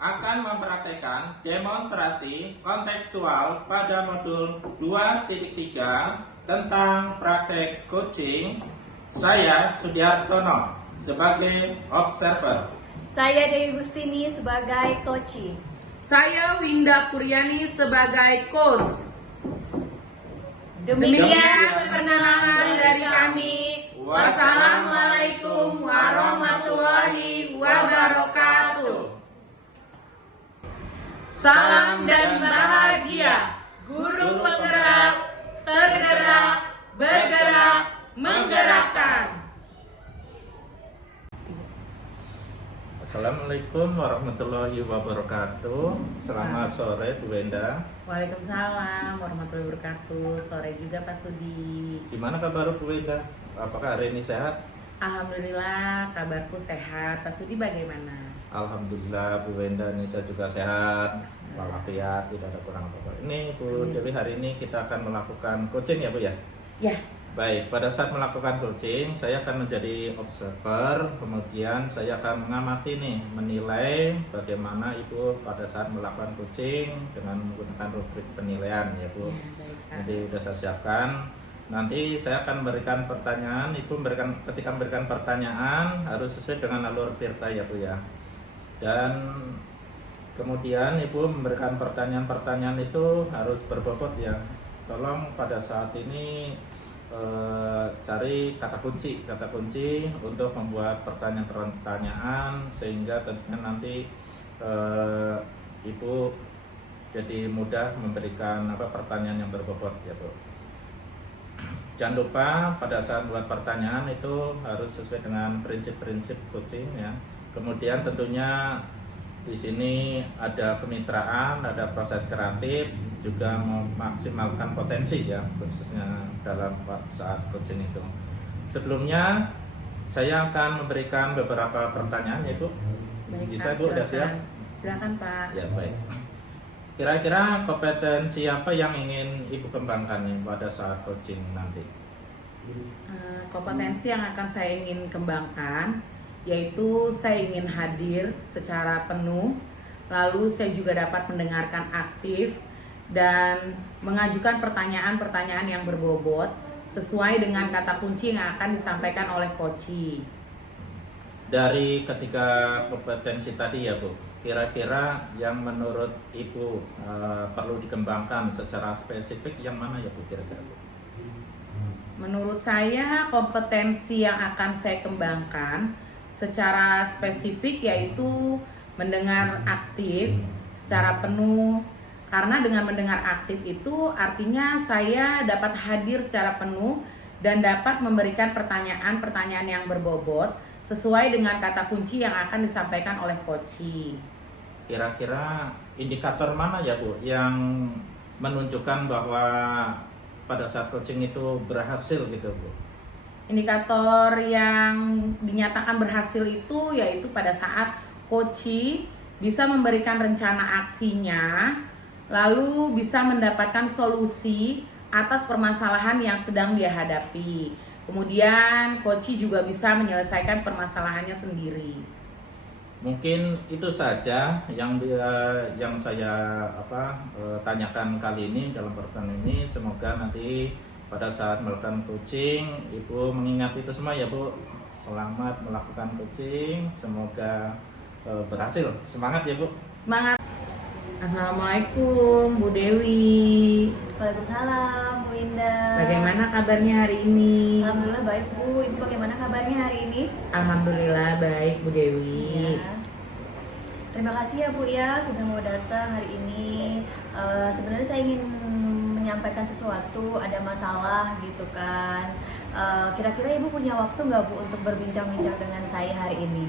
akan mempraktekkan demonstrasi kontekstual pada modul 2.3 tentang praktek coaching. Saya Sudiartono sebagai observer. Saya Dewi Gustini sebagai coaching. Saya Winda Kuryani sebagai coach. Demikian perkenalan dari kami. Wassalamualaikum warahmatullahi wabarakatuh. Salam dan bahagia. Guru penggerak, tergerak, bergerak, menggerakkan. Assalamualaikum warahmatullahi wabarakatuh. Selamat sore Bu Wenda. Waalaikumsalam warahmatullahi wabarakatuh. Sore juga Pak Sudi. Gimana kabar Bu Wenda? Apakah hari ini sehat? Alhamdulillah kabarku sehat. Pak Sudi bagaimana? Alhamdulillah Bu Wenda, ini saya juga sehat, walafiat, tidak ada kurang apa-apa. Ini Bu Dewi, hari ini kita akan melakukan coaching ya Bu ya? Ya. Baik, pada saat melakukan coaching, saya akan menjadi observer, kemudian saya akan mengamati nih, menilai bagaimana Ibu pada saat melakukan coaching dengan menggunakan rubrik penilaian ya Bu. Jadi sudah saya siapkan. Nanti saya akan memberikan pertanyaan, Ibu ketika memberikan pertanyaan harus sesuai dengan alur tirta ya Bu ya. Dan kemudian Ibu memberikan pertanyaan-pertanyaan itu harus berbobot ya. Tolong pada saat ini cari kata kunci untuk membuat pertanyaan-pertanyaan sehingga tentunya nanti Ibu jadi mudah memberikan pertanyaan yang berbobot ya Bu. Jangan lupa pada saat buat pertanyaan itu harus sesuai dengan prinsip-prinsip coaching ya. Kemudian tentunya di sini ada kemitraan, ada proses kreatif, juga memaksimalkan potensi ya, khususnya dalam saat coaching itu. Sebelumnya saya akan memberikan beberapa pertanyaan yaitu. Bisa Bu, sudah siap? Silakan Pak. Ya baik. Kira-kira kompetensi apa yang ingin Ibu kembangkan nih pada saat coaching nanti? Kompetensi yang akan saya ingin kembangkan yaitu saya ingin hadir secara penuh, lalu saya juga dapat mendengarkan aktif dan mengajukan pertanyaan-pertanyaan yang berbobot sesuai dengan kata kunci yang akan disampaikan oleh coach. Dari ketiga kompetensi tadi ya Bu, kira-kira yang menurut Ibu perlu dikembangkan secara spesifik yang mana ya Bu kira-kira Bu? Menurut saya kompetensi yang akan saya kembangkan secara spesifik yaitu mendengar aktif secara penuh, karena dengan mendengar aktif itu artinya saya dapat hadir secara penuh dan dapat memberikan pertanyaan-pertanyaan yang berbobot sesuai dengan kata kunci yang akan disampaikan oleh coach. Kira-kira indikator mana ya Bu yang menunjukkan bahwa pada saat coaching itu berhasil gitu Bu? Indikator yang dinyatakan berhasil itu yaitu pada saat coach bisa memberikan rencana aksinya, lalu bisa mendapatkan solusi atas permasalahan yang sedang dia hadapi. Kemudian coach juga bisa menyelesaikan permasalahannya sendiri. Mungkin itu saja yang saya tanyakan kali ini dalam pertanyaan ini. Semoga nanti pada saat melakukan coaching Ibu mengingat itu semua ya Bu. Selamat melakukan coaching, semoga berhasil. Semangat ya Bu. Semangat. Assalamualaikum Bu Dewi. Waalaikumsalam Bu Winda. Bagaimana kabarnya hari ini? Alhamdulillah baik Bu. Ibu bagaimana kabarnya hari ini? Alhamdulillah baik Bu Dewi. Ya. Terima kasih ya Bu ya sudah mau datang hari ini. Sebenarnya saya ingin menyampaikan sesuatu, ada masalah gitu kan. Kira-kira Ibu punya waktu nggak Bu untuk berbincang-bincang dengan saya hari ini?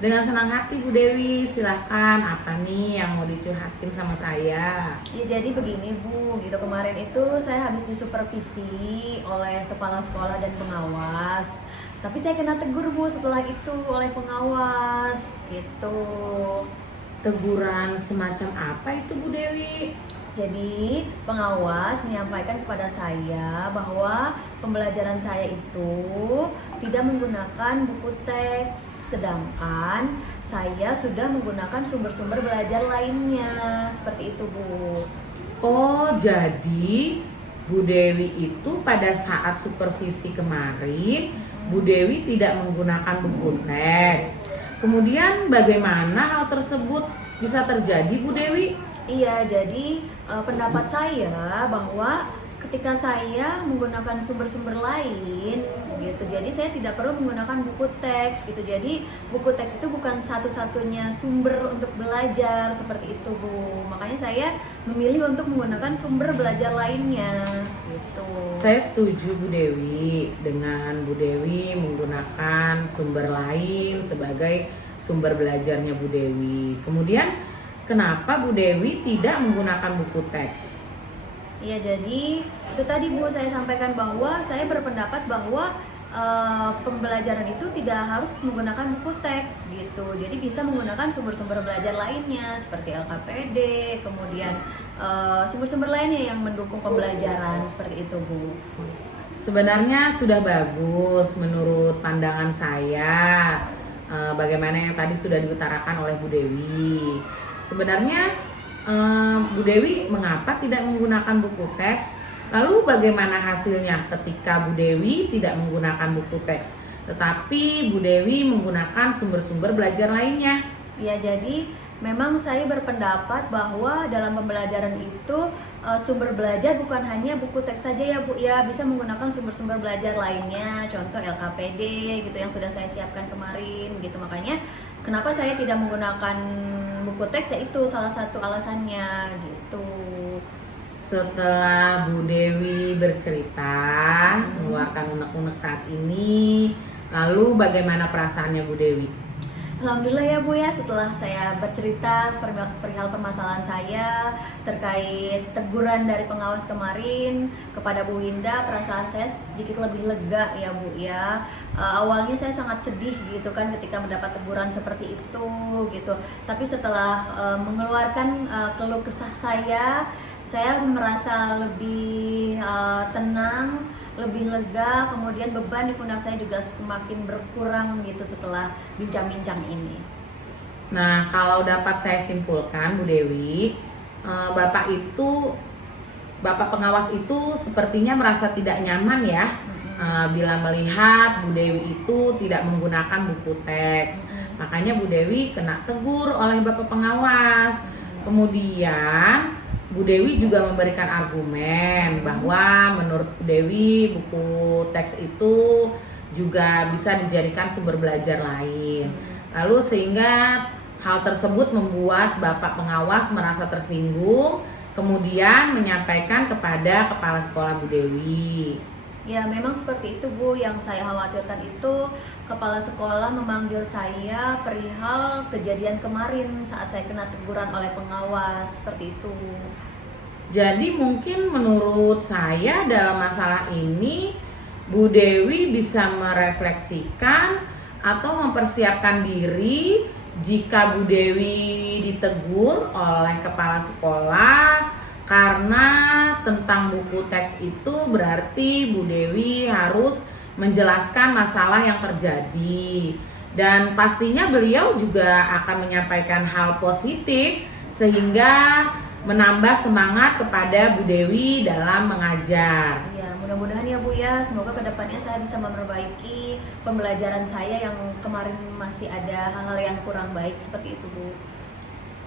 Dengan senang hati Bu Dewi, silahkan apa nih yang mau dicurhatin sama saya? Ya jadi begini Bu, gitu kemarin itu saya habis disupervisi oleh kepala sekolah dan pengawas. Tapi saya kena tegur Bu setelah itu oleh pengawas gitu. Teguran semacam apa itu Bu Dewi? Jadi pengawas menyampaikan kepada saya bahwa pembelajaran saya itu tidak menggunakan buku teks, sedangkan saya sudah menggunakan sumber-sumber belajar lainnya. Seperti itu, Bu. Oh, jadi Bu Dewi itu pada saat supervisi kemarin, Bu Dewi tidak menggunakan buku teks. Kemudian bagaimana hal tersebut bisa terjadi, Bu Dewi? Iya, jadi pendapat saya bahwa ketika saya menggunakan sumber-sumber lain gitu, jadi saya tidak perlu menggunakan buku teks gitu. Jadi buku teks itu bukan satu-satunya sumber untuk belajar, seperti itu, Bu. Makanya saya memilih untuk menggunakan sumber belajar lainnya gitu. Saya setuju Bu Dewi dengan Bu Dewi menggunakan sumber lain sebagai sumber belajarnya Bu Dewi. Kemudian kenapa Bu Dewi tidak menggunakan buku teks? Iya, jadi itu tadi, Bu, saya sampaikan bahwa saya berpendapat bahwa pembelajaran itu tidak harus menggunakan buku teks gitu. Jadi bisa menggunakan sumber-sumber belajar lainnya seperti LKPD, kemudian sumber-sumber lainnya yang mendukung pembelajaran, seperti itu, Bu. Sebenarnya sudah bagus menurut pandangan saya, bagaimana yang tadi sudah diutarakan oleh Bu Dewi. Sebenarnya Bu Dewi mengapa tidak menggunakan buku teks? Lalu bagaimana hasilnya ketika Bu Dewi tidak menggunakan buku teks, tetapi Bu Dewi menggunakan sumber-sumber belajar lainnya? Ya, jadi memang saya berpendapat bahwa dalam pembelajaran itu sumber belajar bukan hanya buku teks saja ya, Bu, ya, bisa menggunakan sumber-sumber belajar lainnya, contoh LKPD gitu yang sudah saya siapkan kemarin gitu. Makanya kenapa saya tidak menggunakan buku teks, ya itu salah satu alasannya gitu. Setelah Bu Dewi bercerita mengeluarkan unek-unek saat ini, lalu bagaimana perasaannya Bu Dewi? Alhamdulillah ya, Bu, ya, setelah saya bercerita perihal permasalahan saya terkait teguran dari pengawas kemarin kepada Bu Winda, perasaan saya sedikit lebih lega ya, Bu, ya. Awalnya saya sangat sedih gitu kan ketika mendapat teguran seperti itu gitu. Tapi setelah mengeluarkan keluh kesah saya merasa lebih tenang, lebih lega, kemudian beban di pundak saya juga semakin berkurang gitu setelah bincang-bincang ini. Nah, kalau dapat saya simpulkan Bu Dewi, Bapak pengawas itu sepertinya merasa tidak nyaman ya bila melihat Bu Dewi itu tidak menggunakan buku teks. Makanya Bu Dewi kena tegur oleh Bapak pengawas. Kemudian Bu Dewi juga memberikan argumen bahwa menurut Bu Dewi buku teks itu juga bisa dijadikan sumber belajar lain. Lalu sehingga hal tersebut membuat Bapak pengawas merasa tersinggung, kemudian menyampaikan kepada kepala sekolah Bu Dewi. Ya, memang seperti itu, Bu. Yang saya khawatirkan itu kepala sekolah memanggil saya perihal kejadian kemarin saat saya kena teguran oleh pengawas, seperti itu. Jadi mungkin menurut saya dalam masalah ini Bu Dewi bisa merefleksikan atau mempersiapkan diri jika Bu Dewi ditegur oleh kepala sekolah karena tentang buku teks itu, berarti Bu Dewi harus menjelaskan masalah yang terjadi. Dan pastinya beliau juga akan menyampaikan hal positif sehingga menambah semangat kepada Bu Dewi dalam mengajar. Ya, mudah-mudahan ya, Bu, ya, semoga kedepannya saya bisa memperbaiki pembelajaran saya yang kemarin masih ada hal-hal yang kurang baik, seperti itu, Bu.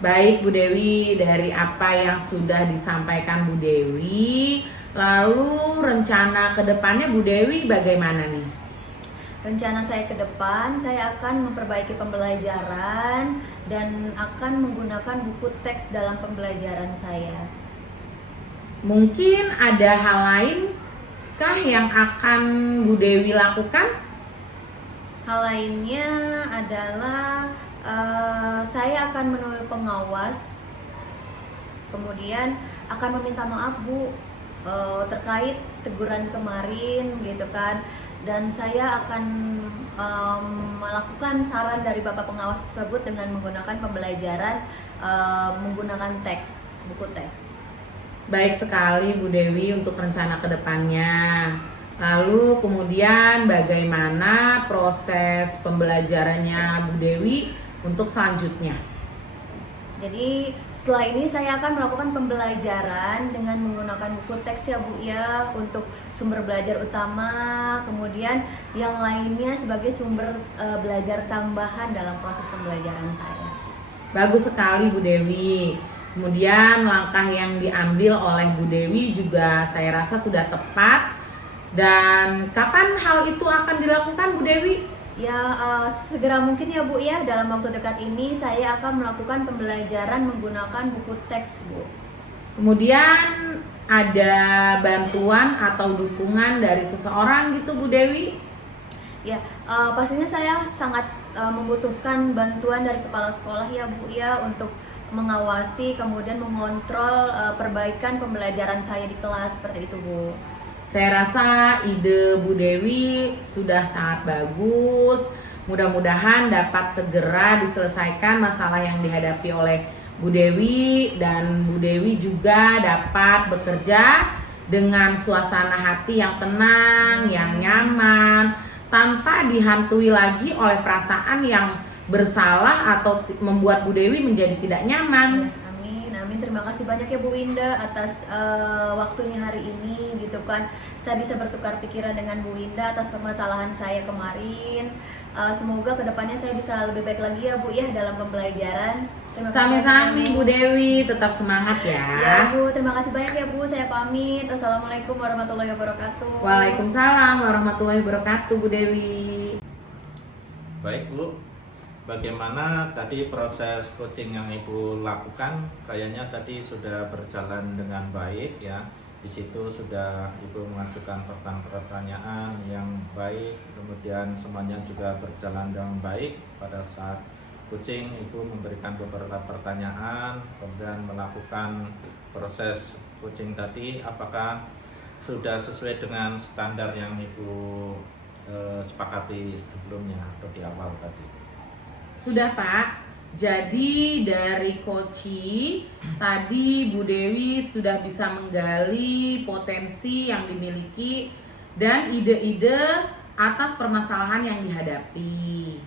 Baik Bu Dewi, dari apa yang sudah disampaikan Bu Dewi, lalu rencana kedepannya Bu Dewi bagaimana nih? Rencana saya ke depan, saya akan memperbaiki pembelajaran dan akan menggunakan buku teks dalam pembelajaran saya. Mungkin ada hal lain kah yang akan Bu Dewi lakukan? Hal lainnya adalah saya akan menemui pengawas, kemudian akan meminta maaf, Bu, terkait teguran kemarin gitu kan. Dan saya akan melakukan saran dari Bapak pengawas tersebut dengan menggunakan pembelajaran menggunakan teks, buku teks. Baik sekali Bu Dewi untuk rencana kedepannya. Lalu kemudian bagaimana proses pembelajarannya Bu Dewi untuk selanjutnya? Jadi setelah ini saya akan melakukan pembelajaran dengan menggunakan buku teks ya Bu ya, untuk sumber belajar utama, kemudian yang lainnya sebagai sumber belajar tambahan dalam proses pembelajaran saya. Bagus sekali Bu Dewi. Kemudian langkah yang diambil oleh Bu Dewi juga saya rasa sudah tepat. Dan kapan hal itu akan dilakukan Bu Dewi? Ya, segera mungkin ya Bu ya, dalam waktu dekat ini saya akan melakukan pembelajaran menggunakan buku teks Bu. Kemudian ada bantuan atau dukungan dari seseorang gitu Bu Dewi? Ya, pastinya saya sangat membutuhkan bantuan dari kepala sekolah ya Bu ya, untuk mengawasi kemudian mengontrol perbaikan pembelajaran saya di kelas seperti itu Bu. Saya rasa ide Bu Dewi sudah sangat bagus. Mudah-mudahan dapat segera diselesaikan masalah yang dihadapi oleh Bu Dewi, dan Bu Dewi juga dapat bekerja dengan suasana hati yang tenang, yang nyaman, tanpa dihantui lagi oleh perasaan yang bersalah atau membuat Bu Dewi menjadi tidak nyaman. Amin. Terima kasih banyak ya Bu Winda atas waktunya hari ini gitu kan. Saya bisa bertukar pikiran dengan Bu Winda atas permasalahan saya kemarin. Semoga kedepannya saya bisa lebih baik lagi ya Bu ya dalam pembelajaran. Sami-sami Bu Dewi, tetap semangat ya. Ya Bu, terima kasih banyak ya Bu. Saya pamit. Assalamualaikum warahmatullahi wabarakatuh. Waalaikumsalam warahmatullahi wabarakatuh Bu Dewi. Baik Bu, bagaimana tadi proses coaching yang Ibu lakukan? Kayaknya tadi sudah berjalan dengan baik ya. Di situ sudah Ibu mengajukan pertanyaan yang baik, kemudian semuanya juga berjalan dengan baik. Pada saat coaching Ibu memberikan beberapa pertanyaan, kemudian melakukan proses coaching tadi. Apakah sudah sesuai dengan standar yang Ibu sepakati sebelumnya atau di awal tadi? Sudah Pak. Jadi dari Koci tadi Bu Dewi sudah bisa menggali potensi yang dimiliki dan ide-ide atas permasalahan yang dihadapi.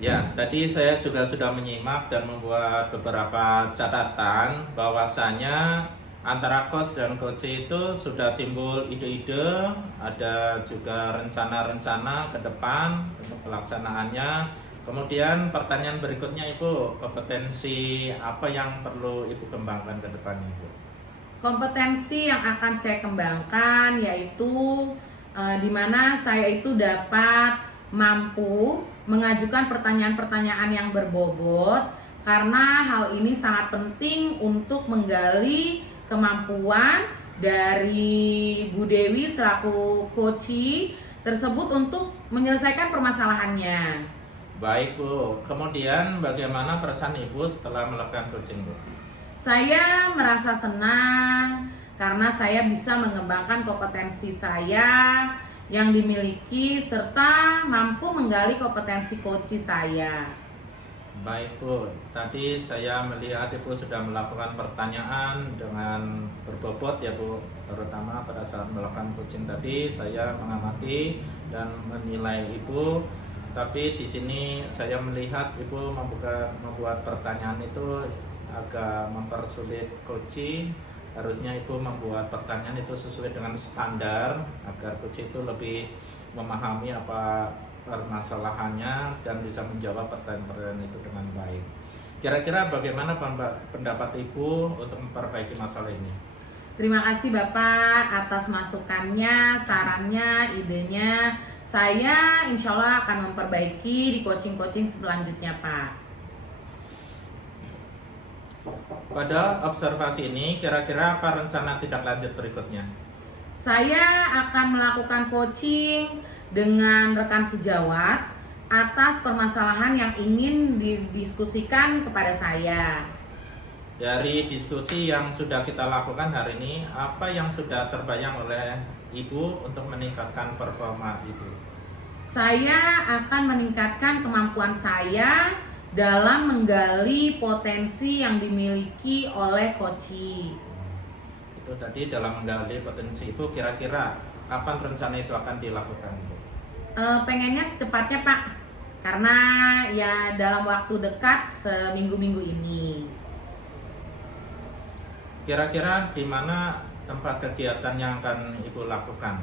Ya, tadi saya juga sudah menyimak dan membuat beberapa catatan bahwasanya antara coach dan coach itu sudah timbul ide-ide, ada juga rencana-rencana ke depan untuk pelaksanaannya. Kemudian pertanyaan berikutnya Ibu, kompetensi apa yang perlu Ibu kembangkan ke depannya Ibu? Kompetensi yang akan saya kembangkan yaitu di mana saya itu dapat mampu mengajukan pertanyaan-pertanyaan yang berbobot, karena hal ini sangat penting untuk menggali kemampuan dari Bu Dewi selaku coach tersebut untuk menyelesaikan permasalahannya. Baik Bu, kemudian bagaimana perasaan Ibu setelah melakukan coaching Bu? Saya merasa senang karena saya bisa mengembangkan kompetensi saya yang dimiliki serta mampu menggali kompetensi coach saya. Baik Bu, tadi saya melihat Ibu sudah melakukan pertanyaan dengan berbobot ya Bu, terutama pada saat melakukan coaching tadi saya mengamati dan menilai Ibu. Tapi di sini saya melihat Ibu membuat pertanyaan itu agak mempersulit coaching. Harusnya Ibu membuat pertanyaan itu sesuai dengan standar agar coach itu lebih memahami apa permasalahannya dan bisa menjawab pertanyaan-pertanyaan itu dengan baik. Kira-kira bagaimana pendapat Ibu untuk memperbaiki masalah ini? Terima kasih Bapak atas masukannya, sarannya, idenya. Saya insya Allah akan memperbaiki di coaching-coaching selanjutnya Pak. Pada observasi ini, kira-kira apa rencana tindak lanjut berikutnya? Saya akan melakukan coaching dengan rekan sejawat atas permasalahan yang ingin didiskusikan kepada saya. Dari diskusi yang sudah kita lakukan hari ini, apa yang sudah terbayang oleh Ibu untuk meningkatkan performa Ibu? Saya akan meningkatkan kemampuan saya dalam menggali potensi yang dimiliki oleh coach. Itu tadi dalam menggali potensi Ibu, kira-kira kapan rencana itu akan dilakukan Ibu? Pengennya secepatnya Pak, karena ya dalam waktu dekat seminggu-minggu ini. Kira-kira di mana tempat kegiatan yang akan Ibu lakukan?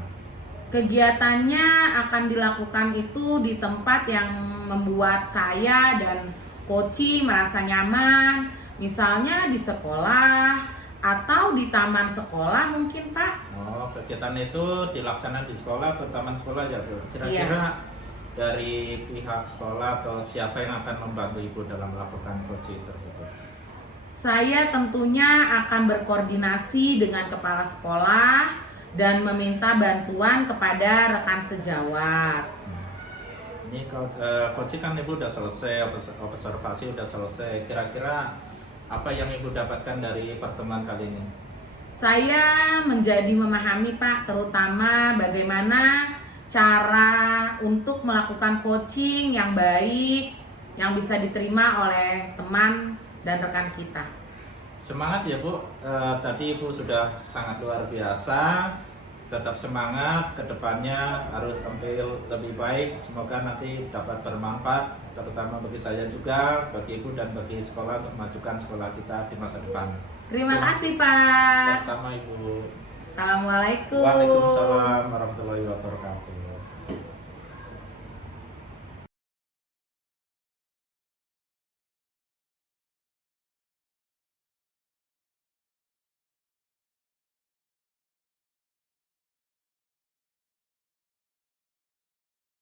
Kegiatannya akan dilakukan itu di tempat yang membuat saya dan coaching merasa nyaman, misalnya di sekolah atau di taman sekolah mungkin Pak. Oh, kegiatan itu dilaksanakan di sekolah atau taman sekolah ya Bu? Kira-kira dari pihak sekolah atau siapa yang akan membantu Ibu dalam melakukan coaching tersebut? Saya tentunya akan berkoordinasi dengan kepala sekolah dan meminta bantuan kepada rekan sejawat. Ini coaching kan Ibu udah selesai, observasi udah selesai. Kira-kira apa yang Ibu dapatkan dari pertemuan kali ini? Saya menjadi memahami Pak, terutama bagaimana cara untuk melakukan coaching yang baik, yang bisa diterima oleh teman dan rekan kita. Semangat ya Bu, tadi Ibu sudah sangat luar biasa. Tetap semangat, kedepannya harus tampil lebih baik. Semoga nanti dapat bermanfaat, terutama bagi saya juga, bagi Ibu dan bagi sekolah untuk memajukan sekolah kita di masa depan. Terima kasih Pak. Sama Ibu. Assalamualaikum. Waalaikumsalam warahmatullahi wabarakatuh.